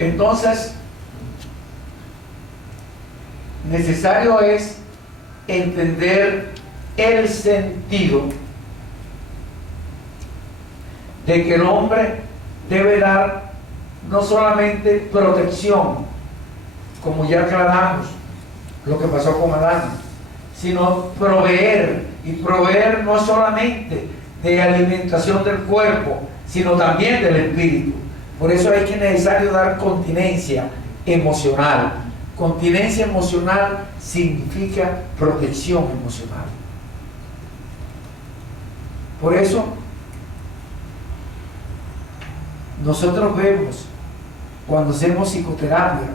Entonces, necesario es entender el sentido de que el hombre debe dar no solamente protección, como ya aclaramos lo que pasó con Adán, sino proveer. Y proveer no solamente de alimentación del cuerpo, sino también del espíritu. Por eso es necesario dar continencia emocional. Continencia emocional significa protección emocional. Por eso nosotros vemos cuando hacemos psicoterapia,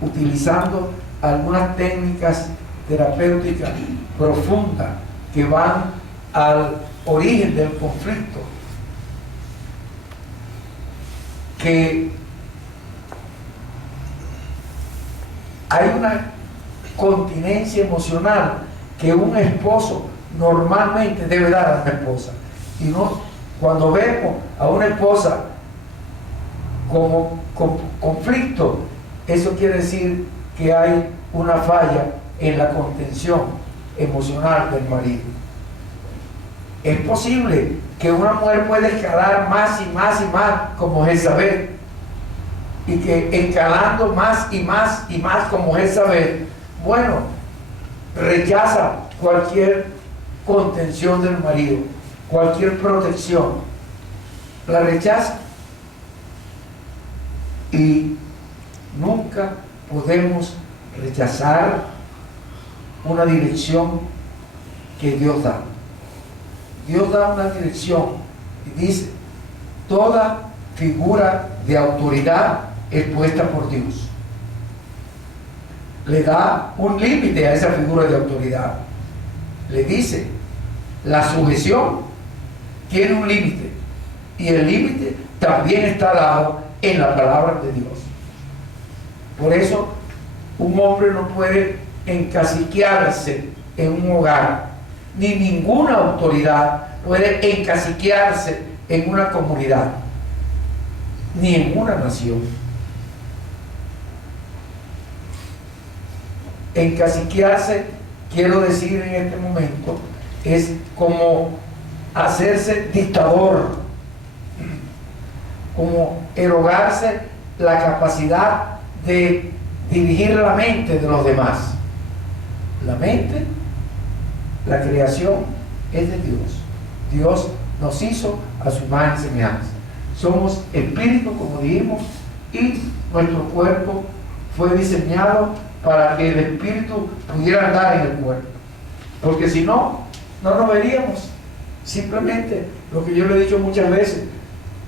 utilizando algunas técnicas terapéuticas profundas que van al origen del conflicto, que hay una continencia emocional que un esposo normalmente debe dar a una esposa. Y no, cuando vemos a una esposa como con conflicto, eso quiere decir que hay una falla en la contención emocional del marido. Es posible que una mujer pueda escalar más y más y más como Jezabel, y que escalando más y más y más como Jezabel, bueno, rechaza cualquier contención del marido, cualquier protección, la rechaza. Y nunca podemos rechazar una dirección que Dios da. Dios da una dirección y dice: toda figura de autoridad es puesta por Dios. Le da un límite a esa figura de autoridad. Le dice: la sujeción tiene un límite, y el límite también está dado en la palabra de Dios. Por eso un hombre no puede encasiquearse en un hogar, ni ninguna autoridad puede encasiquearse en una comunidad, ni en una nación. Encasiquearse, quiero decir en este momento, es como hacerse dictador, como erogarse la capacidad de dirigir la mente de los demás. La mente, la creación, es de Dios. Dios nos hizo a su imagen y semejanza. Somos espíritu, como dijimos, y nuestro cuerpo fue diseñado para que el espíritu pudiera andar en el cuerpo. Porque si no, no nos veríamos. Simplemente, lo que yo le he dicho muchas veces,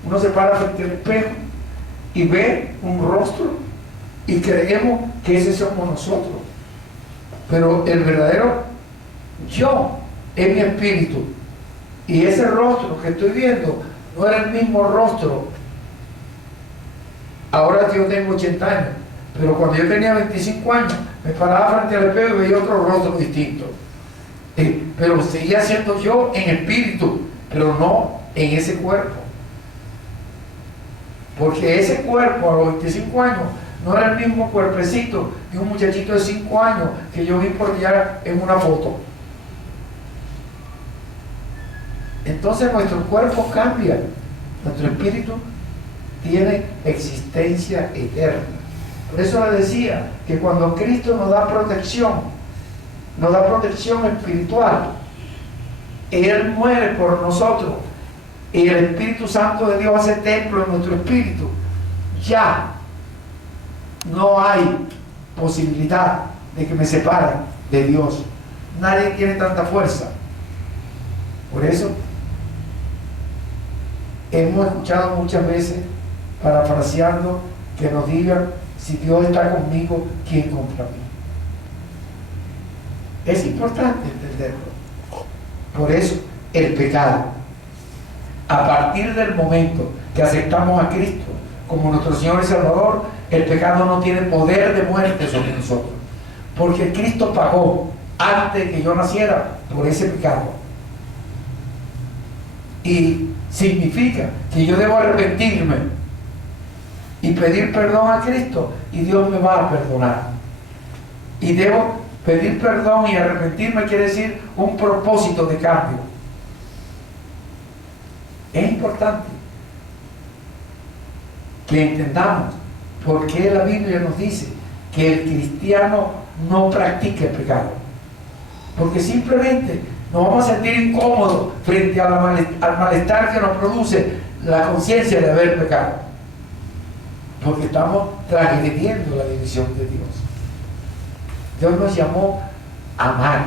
uno se para frente al espejo y ve un rostro y creemos que ese somos nosotros. Pero el verdadero yo es mi espíritu. Y ese rostro que estoy viendo no era el mismo rostro. Ahora yo tengo 80 años, pero cuando yo tenía 25 años, me paraba frente al espejo y veía otro rostro distinto. Pero seguía siendo yo en espíritu, pero no en ese cuerpo. Porque ese cuerpo a los 25 años no era el mismo cuerpecito de un muchachito de 5 años que yo vi por allá en una foto. Entonces nuestro cuerpo cambia, nuestro espíritu tiene existencia eterna. Por eso le decía que cuando Cristo nos da protección espiritual, Él muere por nosotros y el Espíritu Santo de Dios hace templo en nuestro espíritu. Ya no hay posibilidad de que me separen de Dios. Nadie tiene tanta fuerza. Por eso hemos escuchado muchas veces, parafraseando, que nos digan: si Dios está conmigo, ¿quién contra mí? Es importante entenderlo. Por eso el pecado, a partir del momento que aceptamos a Cristo como nuestro Señor y Salvador, el pecado no tiene poder de muerte sobre nosotros, porque Cristo pagó antes de que yo naciera por ese pecado. Y significa que yo debo arrepentirme y pedir perdón a Cristo y Dios me va a perdonar. Y debo pedir perdón y arrepentirme, quiere decir un propósito de cambio. Es importante que entendamos por qué la Biblia nos dice que el cristiano no practique el pecado. Porque simplemente nos vamos a sentir incómodos frente al malestar que nos produce la conciencia de haber pecado. Porque estamos transgrediendo la división de Dios. Dios nos llamó a amar.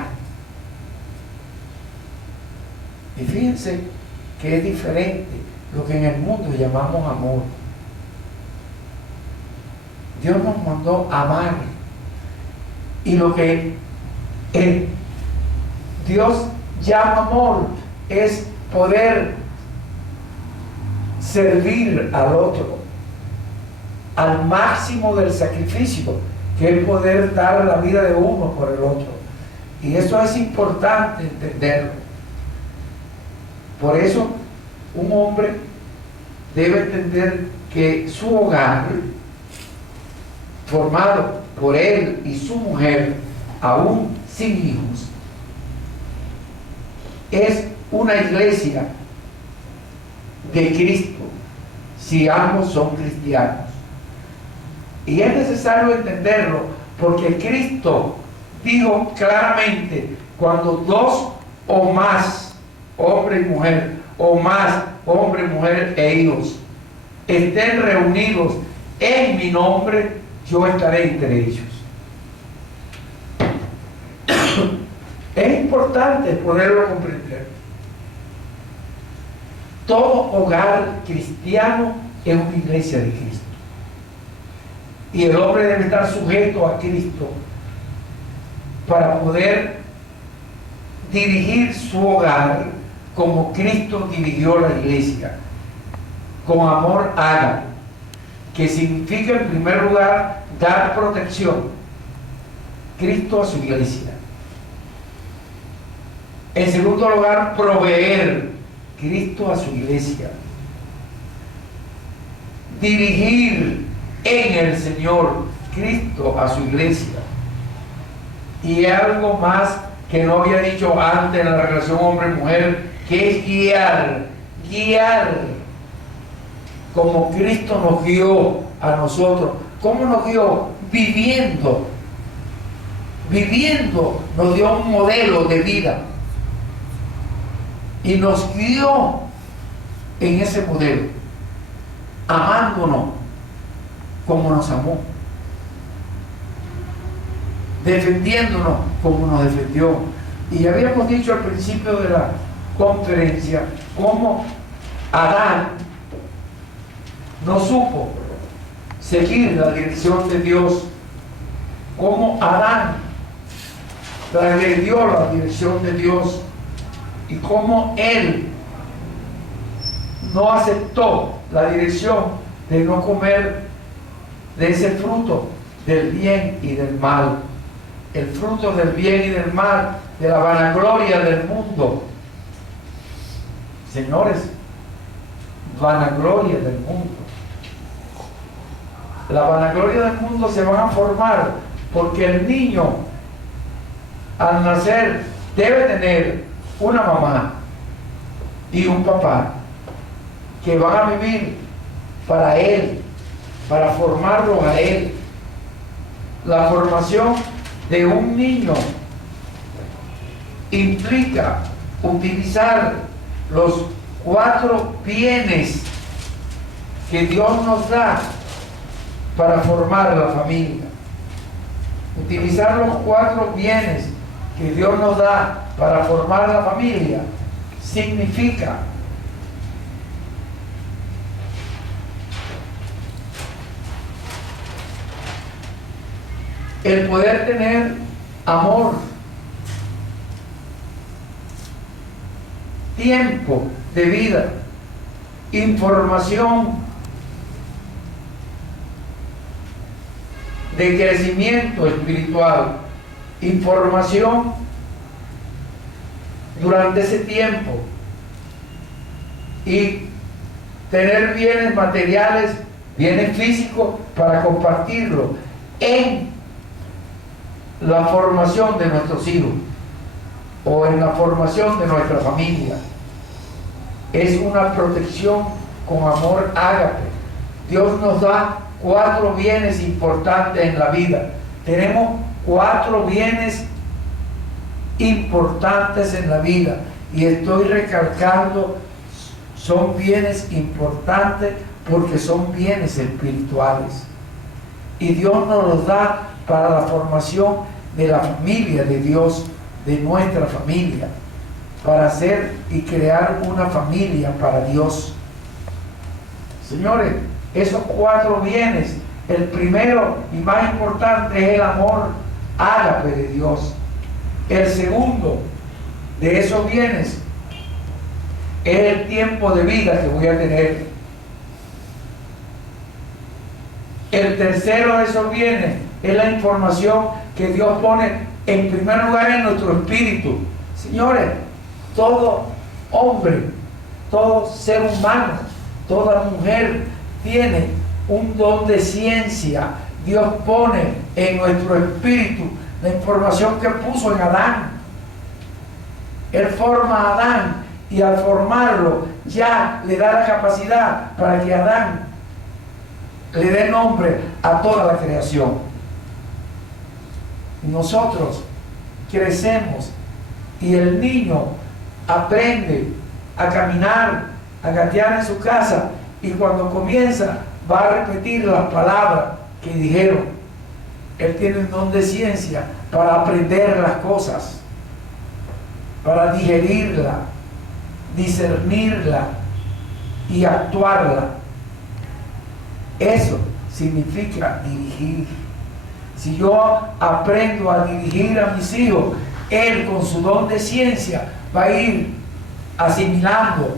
Y fíjense que es diferente lo que en el mundo llamamos amor. Dios nos mandó a amar. Y lo que Dios llama amor es poder servir al otro al máximo del sacrificio, que es poder dar la vida de uno por el otro. Y eso es importante entenderlo. Por eso un hombre debe entender que su hogar, formado por él y su mujer, aún sin hijos, es una iglesia de Cristo, si ambos son cristianos. Y es necesario entenderlo, porque Cristo dijo claramente: cuando dos o más, hombre y mujer, o más, hombre, mujer e hijos, estén reunidos en mi nombre, yo estaré entre ellos. Es importante poderlo comprender. Todo hogar cristiano es una iglesia de Cristo. Y el hombre debe estar sujeto a Cristo para poder dirigir su hogar como Cristo dirigió la iglesia, con amor hágalo, que significa en primer lugar dar protección, Cristo a su iglesia. En segundo lugar, proveer, Cristo a su iglesia. Dirigir en el Señor, Cristo a su iglesia. Y algo más que no había dicho antes en la relación hombre-mujer, que es guiar como Cristo nos guió a nosotros. ¿Cómo nos guió? Viviendo, nos dio un modelo de vida y nos guió en ese modelo, amándonos como nos amó, defendiéndonos como nos defendió. Y habíamos dicho al principio de la conferencia cómo Adán no supo seguir la dirección de Dios, cómo Adán transgredió la dirección de Dios y cómo él no aceptó la dirección de no comer de ese fruto del bien y del mal, el fruto del bien y del mal, de la vanagloria del mundo. Señores, vanagloria del mundo. La vanagloria del mundo se va a formar porque el niño al nacer debe tener una mamá y un papá que van a vivir para él, para formarlo a él. La formación de un niño implica utilizar los 4 bienes que Dios nos da para formar la familia. Utilizar los 4 bienes que Dios nos da para formar la familia significa el poder tener amor, tiempo de vida, información de crecimiento espiritual, información durante ese tiempo y tener bienes materiales bienes físicos para compartirlo en la formación de nuestros hijos o en la formación de nuestra familia. Es una protección con amor ágape. Dios nos da 4 bienes importantes en la vida. Tenemos 4 bienes importantes en la vida, y estoy recalcando, son bienes importantes porque son bienes espirituales, y Dios nos los da para la formación de la familia de Dios, de nuestra familia, para hacer y crear una familia para Dios. Señores, esos 4 bienes, el primero y más importante es el amor ágape de Dios. El segundo de esos bienes es el tiempo de vida que voy a tener. El tercero de esos bienes es la información que Dios pone en primer lugar en nuestro espíritu. Señores, todo hombre, todo ser humano, toda mujer tiene un don de ciencia. Dios pone en nuestro espíritu la información que puso en Adán. Él forma a Adán, y al formarlo ya le da la capacidad para que Adán le dé nombre a toda la creación. Nosotros crecemos y el niño aprende a caminar, a gatear en su casa, y cuando comienza va a repetir las palabras que dijeron. Él tiene un don de ciencia para aprender las cosas, para digerirla, discernirla y actuarla. Eso significa dirigir. Si yo aprendo a dirigir a mis hijos, él con su don de ciencia va a ir asimilando,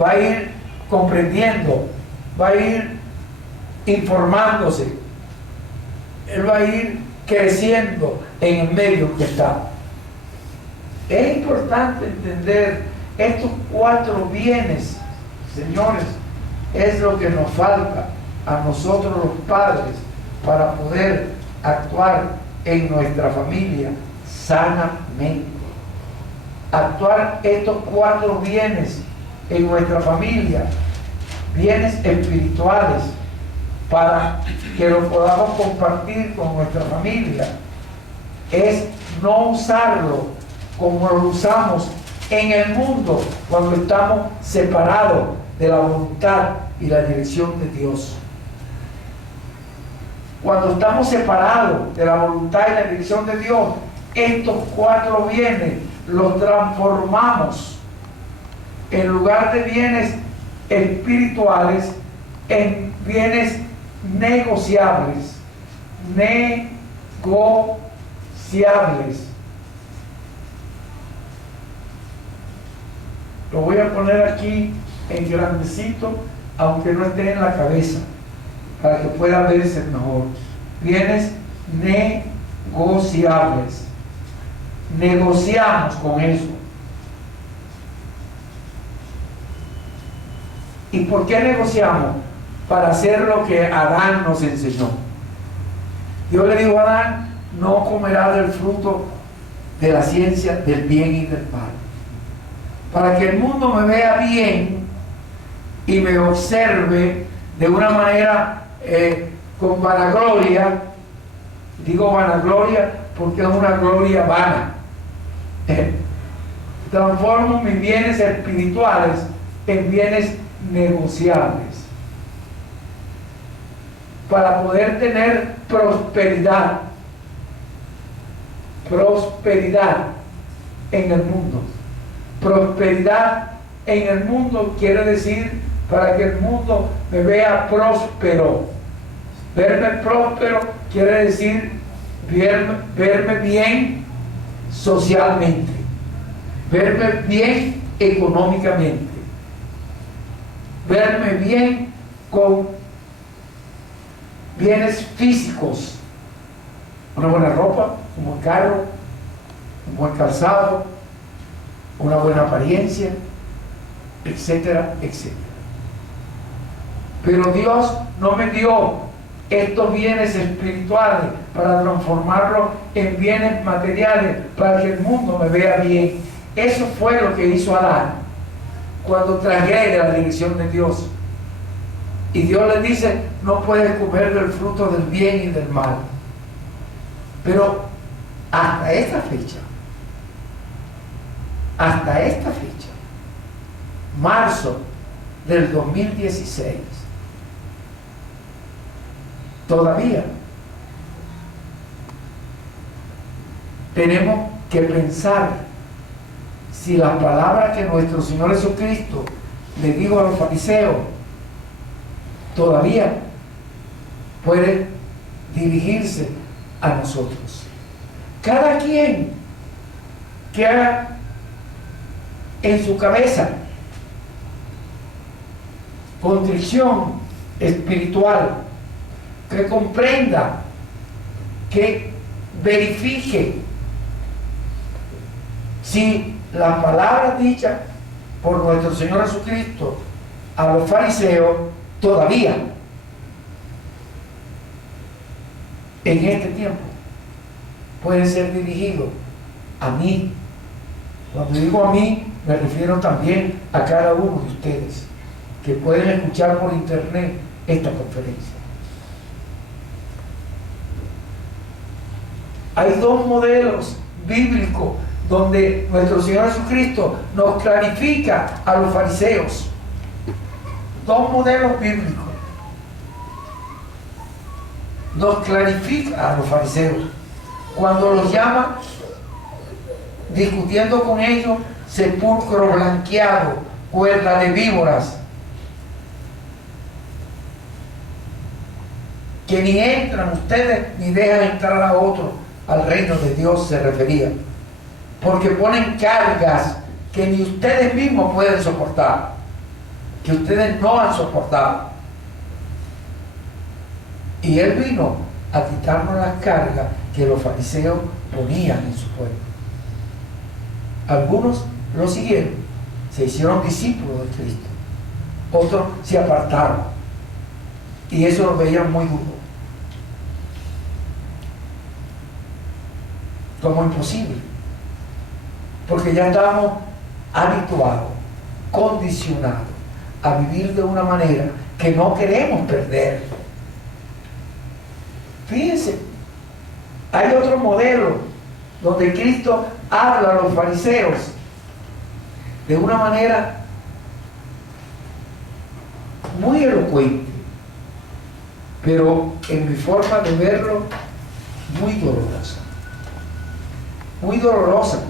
va a ir comprendiendo, va a ir informándose. Él va a ir creciendo en el medio que está. Es importante entender estos 4 bienes, señores. Es lo que nos falta a nosotros los padres para poder actuar en nuestra familia sanamente. Actuar estos 4 bienes en nuestra familia, bienes espirituales, para que lo podamos compartir con nuestra familia, es no usarlo como lo usamos en el mundo cuando estamos separados de la voluntad y la dirección de Dios. Cuando estamos separados de la voluntad y la dirección de Dios, estos 4 bienes los transformamos, en lugar de bienes espirituales, en bienes negociables. Negociables. Lo voy a poner aquí en grandecito, aunque no esté en la cabeza, para que pueda verse mejor. Bienes negociables. Negociamos con eso. ¿Y por qué negociamos? Para hacer lo que Adán nos enseñó. Dios le dijo a Adán: no comerás del fruto de la ciencia del bien y del mal. Para que el mundo me vea bien y me observe de una manera con vanagloria. Digo vanagloria porque es una gloria vana. Transformo mis bienes espirituales en bienes negociables para poder tener prosperidad. Prosperidad en el mundo. Prosperidad en el mundo quiere decir para que el mundo me vea próspero. Verme próspero quiere decir verme bien socialmente, verme bien económicamente, verme bien con bienes físicos, una buena ropa, un buen carro, un buen calzado, una buena apariencia, etcétera, etcétera. Pero Dios no me dio estos bienes espirituales para transformarlos en bienes materiales, para que el mundo me vea bien. Eso fue lo que hizo Adán cuando transgrede la dirección de Dios. Y Dios le dice, no puedes comer del fruto del bien y del mal. Pero hasta esta fecha, marzo del 2016, todavía tenemos que pensar si las palabras que nuestro Señor Jesucristo le dijo a los fariseos todavía puede dirigirse a nosotros. Cada quien que haga en su cabeza contrición espiritual, que comprenda, que verifique si las palabras dichas por nuestro Señor Jesucristo a los fariseos todavía en este tiempo pueden ser dirigidos a mí. Cuando digo a mí, me refiero también a cada uno de ustedes que pueden escuchar por internet esta conferencia. Hay dos modelos bíblicos donde nuestro Señor Jesucristo nos clarifica a los fariseos. Dos modelos bíblicos. Nos clarifica a los fariseos. Cuando los llama, discutiendo con ellos, sepulcro blanqueado, cuerda de víboras, que ni entran ustedes ni dejan entrar a otros al reino de Dios, se refería, porque ponen cargas que ni ustedes mismos pueden soportar, que ustedes no han soportado. Y Él vino a quitarnos las cargas que los fariseos ponían en su pueblo. Algunos lo siguieron, se hicieron discípulos de Cristo, otros se apartaron, y eso lo veían muy duro, como imposible, porque ya estamos habituados, condicionados a vivir de una manera que no queremos perder. Fíjense, hay otro modelo donde Cristo habla a los fariseos de una manera muy elocuente, pero en mi forma de verlo, muy dolorosa. Muy dolorosa.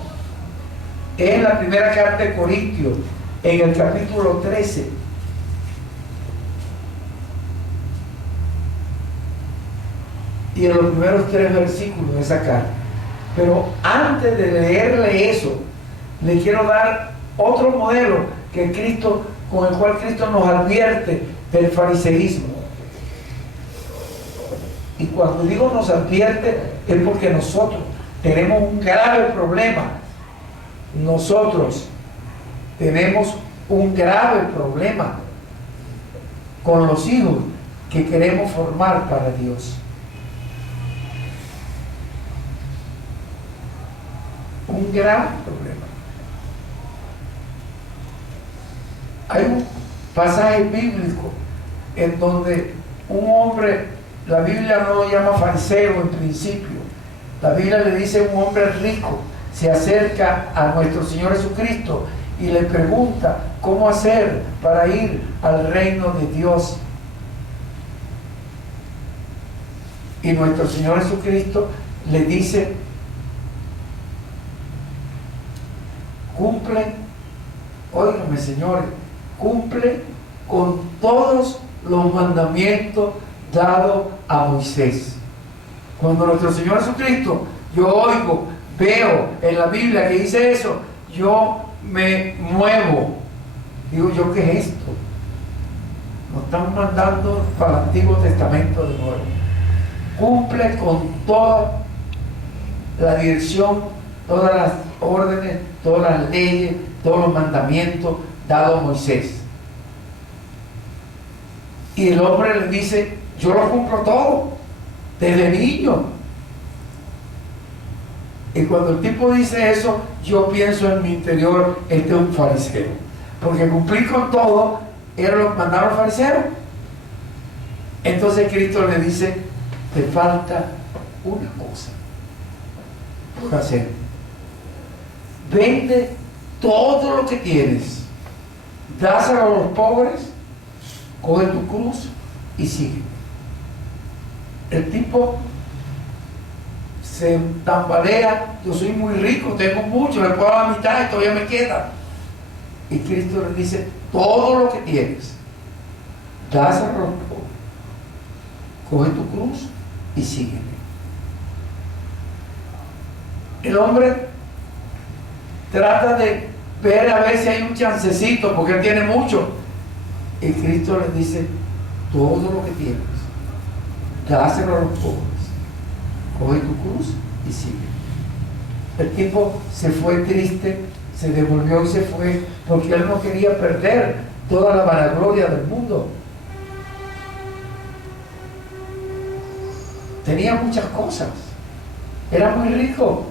Es en la primera carta de Corintios, en el capítulo 13. Y en los primeros 3 versículos de esa carta. Pero antes de leerle eso, le quiero dar otro modelo que Cristo, con el cual Cristo nos advierte del fariseísmo. Y cuando digo nos advierte, es porque nosotros tenemos un grave problema. Nosotros tenemos un grave problema con los hijos que queremos formar para Dios. Un grave problema. Hay un pasaje bíblico en donde un hombre, la Biblia no lo llama fariseo en principio, la Biblia le dice a un hombre rico, se acerca a nuestro Señor Jesucristo y le pregunta cómo hacer para ir al reino de Dios. Y nuestro Señor Jesucristo le dice: cumple, óigame señores, cumple con todos los mandamientos dados a Moisés. Cuando nuestro Señor Jesucristo, yo oigo, veo en la Biblia que dice eso, yo me muevo. Digo yo, ¿qué es esto? Nos están mandando para el Antiguo Testamento de nuevo. Cumple con toda la dirección, todas las órdenes, todas las leyes, todos los mandamientos dados a Moisés. Y el hombre le dice, yo lo cumplo todo, desde niño. Y cuando el tipo dice eso, yo pienso en mi interior, este es un fariseo. Porque cumplir con todo era lo que mandaron los fariseos. Entonces Cristo le dice, te falta una cosa por hacer. Vende todo lo que tienes, dáselo a los pobres, coge tu cruz y sigue. El tipo se tambalea, yo soy muy rico, tengo mucho, le puedo dar la mitad y todavía me queda. Y Cristo le dice, todo lo que tienes, dáselo a los pobres, coge tu cruz y sígueme. El hombre trata de ver a ver si hay un chancecito, porque él tiene mucho. Y Cristo le dice, todo lo que tienes, dáselo a los pobres, coge tu cruz y sigue. El tipo se fue triste, se devolvió y se fue, porque él no quería perder toda la vanagloria del mundo. Tenía muchas cosas, era muy rico.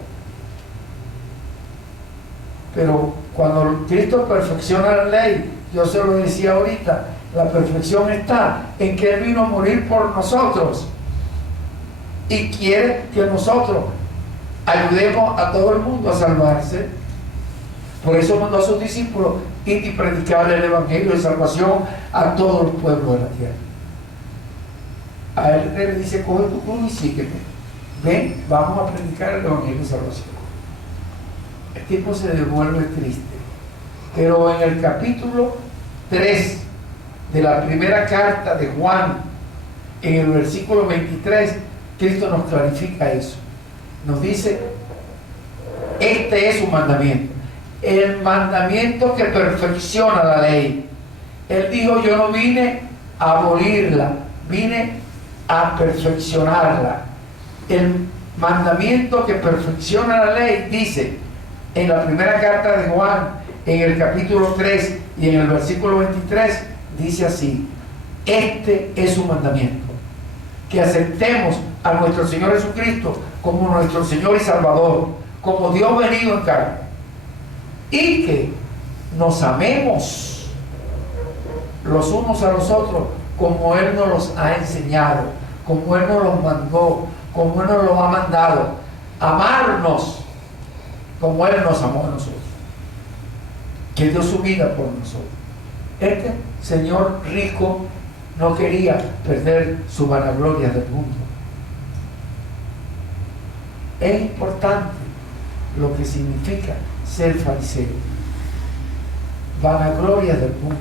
Pero cuando Cristo perfecciona la ley, yo se lo decía ahorita, la perfección está en que Él vino a morir por nosotros y quiere que nosotros ayudemos a todo el mundo a salvarse. Por eso mandó a sus discípulos ir y predicar el evangelio de salvación a todos los pueblos de la tierra. A él le dice, coge tu cruz y sígueme. Ven, vamos a predicar el evangelio de salvación. El tipo se devuelve triste. Pero en el capítulo 3 de la primera carta de Juan, en el versículo 23, Cristo nos clarifica eso. Nos dice, este es su mandamiento. El mandamiento que perfecciona la ley. Él dijo, yo no vine a abolirla, vine a perfeccionarla. El mandamiento que perfecciona la ley dice, en la primera carta de Juan, en el capítulo 3 y en el versículo 23, dice así, este es su mandamiento, que aceptemos a nuestro Señor Jesucristo como nuestro Señor y Salvador, como Dios venido en carne, y que nos amemos los unos a los otros como Él nos los ha enseñado, como Él nos los mandó, como Él nos los ha mandado, amarnos como Él nos amó a nosotros, que dio su vida por nosotros. Este señor rico no quería perder su vanagloria del mundo. Es importante lo que significa ser fariseo. Vanagloria del mundo.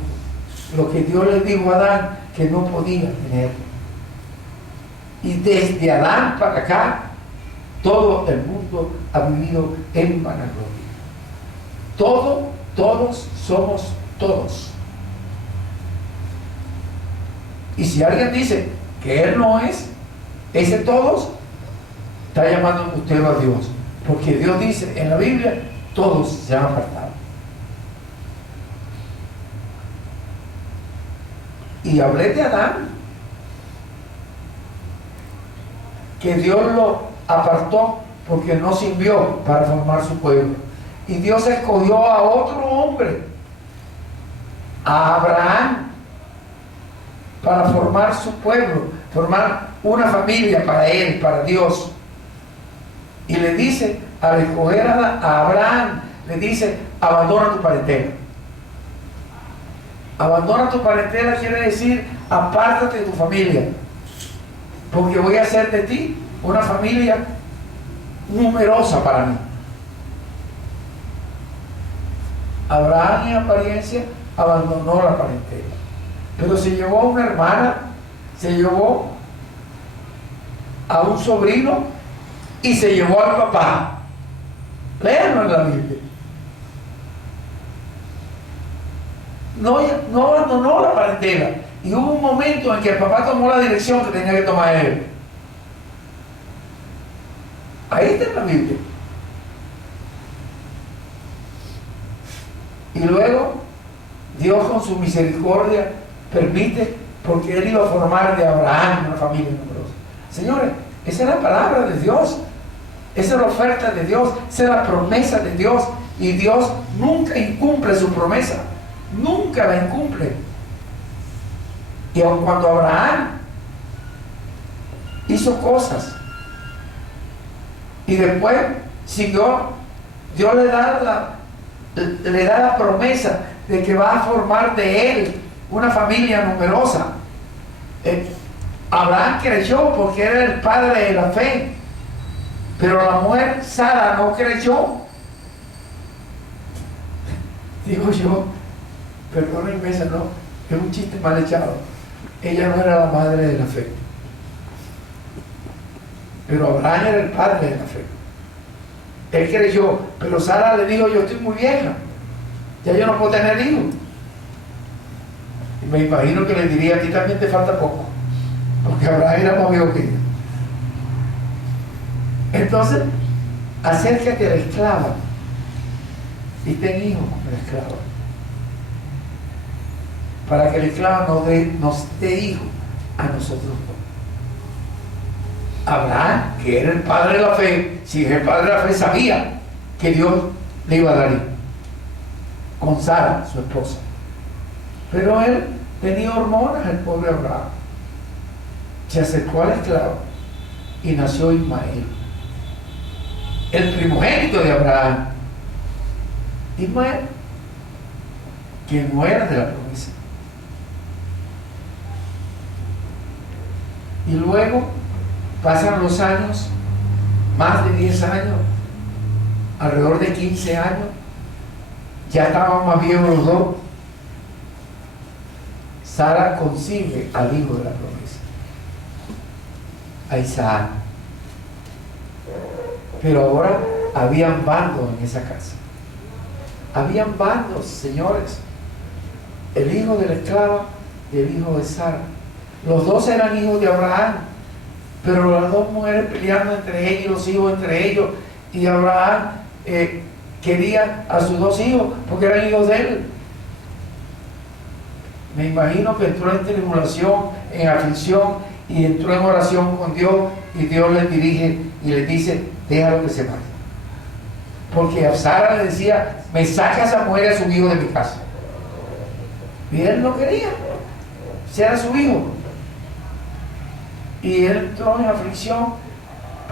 Lo que Dios le dijo a Adán que no podía tener. Y desde Adán para acá, todo el mundo ha vivido en vanagloria. Todos somos todos. Y si alguien dice que Él no es, ese todos, está llamando un embustero a Dios. Porque Dios dice en la Biblia, todos se han apartado. Y hablé de Adán, que Dios lo apartó porque no sirvió para formar su pueblo. Y Dios escogió a otro hombre, a Abraham, para formar su pueblo, formar una familia para él, para Dios. Y le dice, al escoger a Abraham, le dice, abandona tu parentela. Abandona tu parentela quiere decir, apártate de tu familia, porque voy a hacer de ti una familia numerosa para mí. Abraham en apariencia abandonó la parentela, pero se llevó a una hermana, se llevó a un sobrino y se llevó al papá. Léanlo en la Biblia. No abandonó la parentela. Y hubo un momento en que el papá tomó la dirección que tenía que tomar él. Ahí está en la Biblia. Y luego Dios con su misericordia permite porque él iba a formar de Abraham una familia numerosa. Señores, esa es la palabra de Dios, esa es la oferta de Dios, esa es la promesa de Dios, y Dios nunca incumple su promesa, nunca la incumple. Y aun cuando Abraham hizo cosas y después siguió, Dios le da la promesa de que va a formar de él una familia numerosa. Abraham creyó porque era el padre de la fe, pero la mujer Sara no creyó. Digo yo, perdónenme, esa no, es un chiste mal echado. Ella no era la madre de la fe, pero Abraham era el padre de la fe. Él creyó, pero Sara le dijo: yo estoy muy vieja, ya yo no puedo tener hijos. Y me imagino que le diría: a ti también te falta poco, porque Abraham era más viejo que ella. Entonces, acércate a la esclava y ten hijos con la esclava, para que la esclava nos dé hijos a nosotros dos. Abraham, que era el padre de la fe, si es el padre de la fe, sabía que Dios le iba a dar hijos con Sara, su esposa. Pero él tenía hormonas, el pobre Abraham. Se acercó a la esclava y nació Ismael, el primogénito de Abraham. Ismael, que no era de la promesa. Y luego pasan los años, más de 10 años, alrededor de 15 años, ya estaban más viejos los dos. Sara concibe al hijo de la promesa, a Isaac. Pero ahora habían bandos en esa casa. Habían bandos, señores. El hijo de la esclava y el hijo de Sara. Los dos eran hijos de Abraham, pero las dos mujeres peleando entre ellos, los hijos entre ellos, y Abraham quería a sus dos hijos porque eran hijos de él. Me imagino que entró en tribulación, en aflicción, y entró en oración con Dios, y Dios le dirige y le dice: déjalo que se vaya. Porque a Sara le decía: me saca a esa mujer y a su hijo de mi casa. Y él no quería, ese era su hijo. Y él entró en aflicción,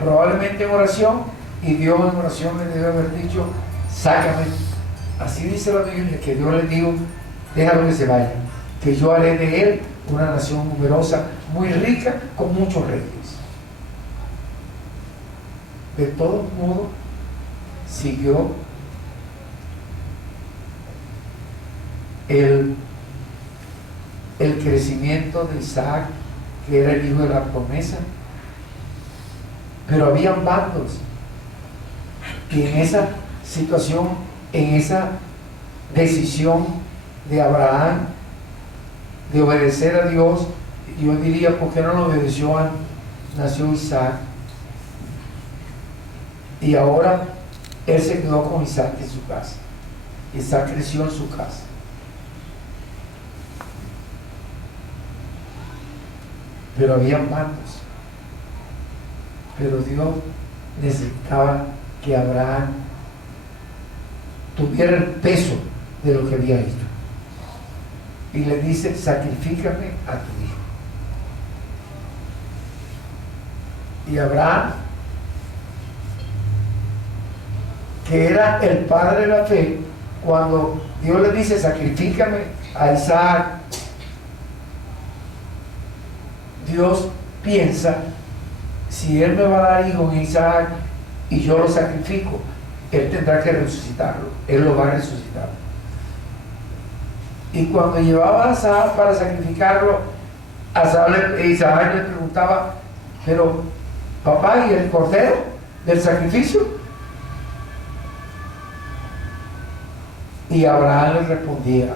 probablemente en oración, y Dios en oración le debe haber dicho: sácame. Así dice la Biblia, que Dios le dijo: déjalo que se vaya, que yo haré de él una nación numerosa, muy rica, con muchos reyes. De todos modos, siguió el crecimiento de Isaac, que era el hijo de la promesa. Pero habían bandos, y en esa situación, en esa decisión de Abraham de obedecer a Dios, yo diría: ¿por qué no lo obedeció antes? Nació Isaac, y ahora él se quedó con Isaac en su casa. Isaac creció en su casa. Pero habían bandos. Pero Dios necesitaba que Abraham tuviera el peso de lo que había hecho. Y le dice: sacrifícame a tu hijo. Y Abraham, que era el padre de la fe, cuando Dios le dice: sacrifícame a Isaac, Dios piensa: si él me va a dar hijo en Isaac y yo lo sacrifico, él tendrá que resucitarlo, él lo va a resucitar. Y cuando llevaba a Isaac para sacrificarlo, Isaac le preguntaba: pero papá, ¿y el cordero del sacrificio? Y Abraham le respondía: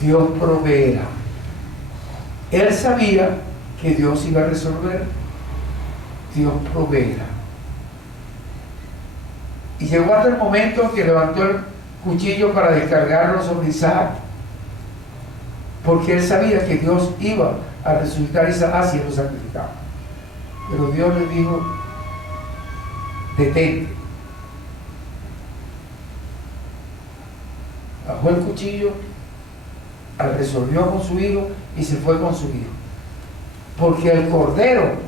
Dios proveerá. Él sabía que Dios iba a resolver. Dios proveerá. Y llegó hasta el momento que levantó el cuchillo para descargarlo sobre Isaac, porque él sabía que Dios iba a resucitar a Isaac si él lo sacrificaba. Pero Dios le dijo: detente. Bajó el cuchillo, resolvió con su hijo y se fue con su hijo. Porque el cordero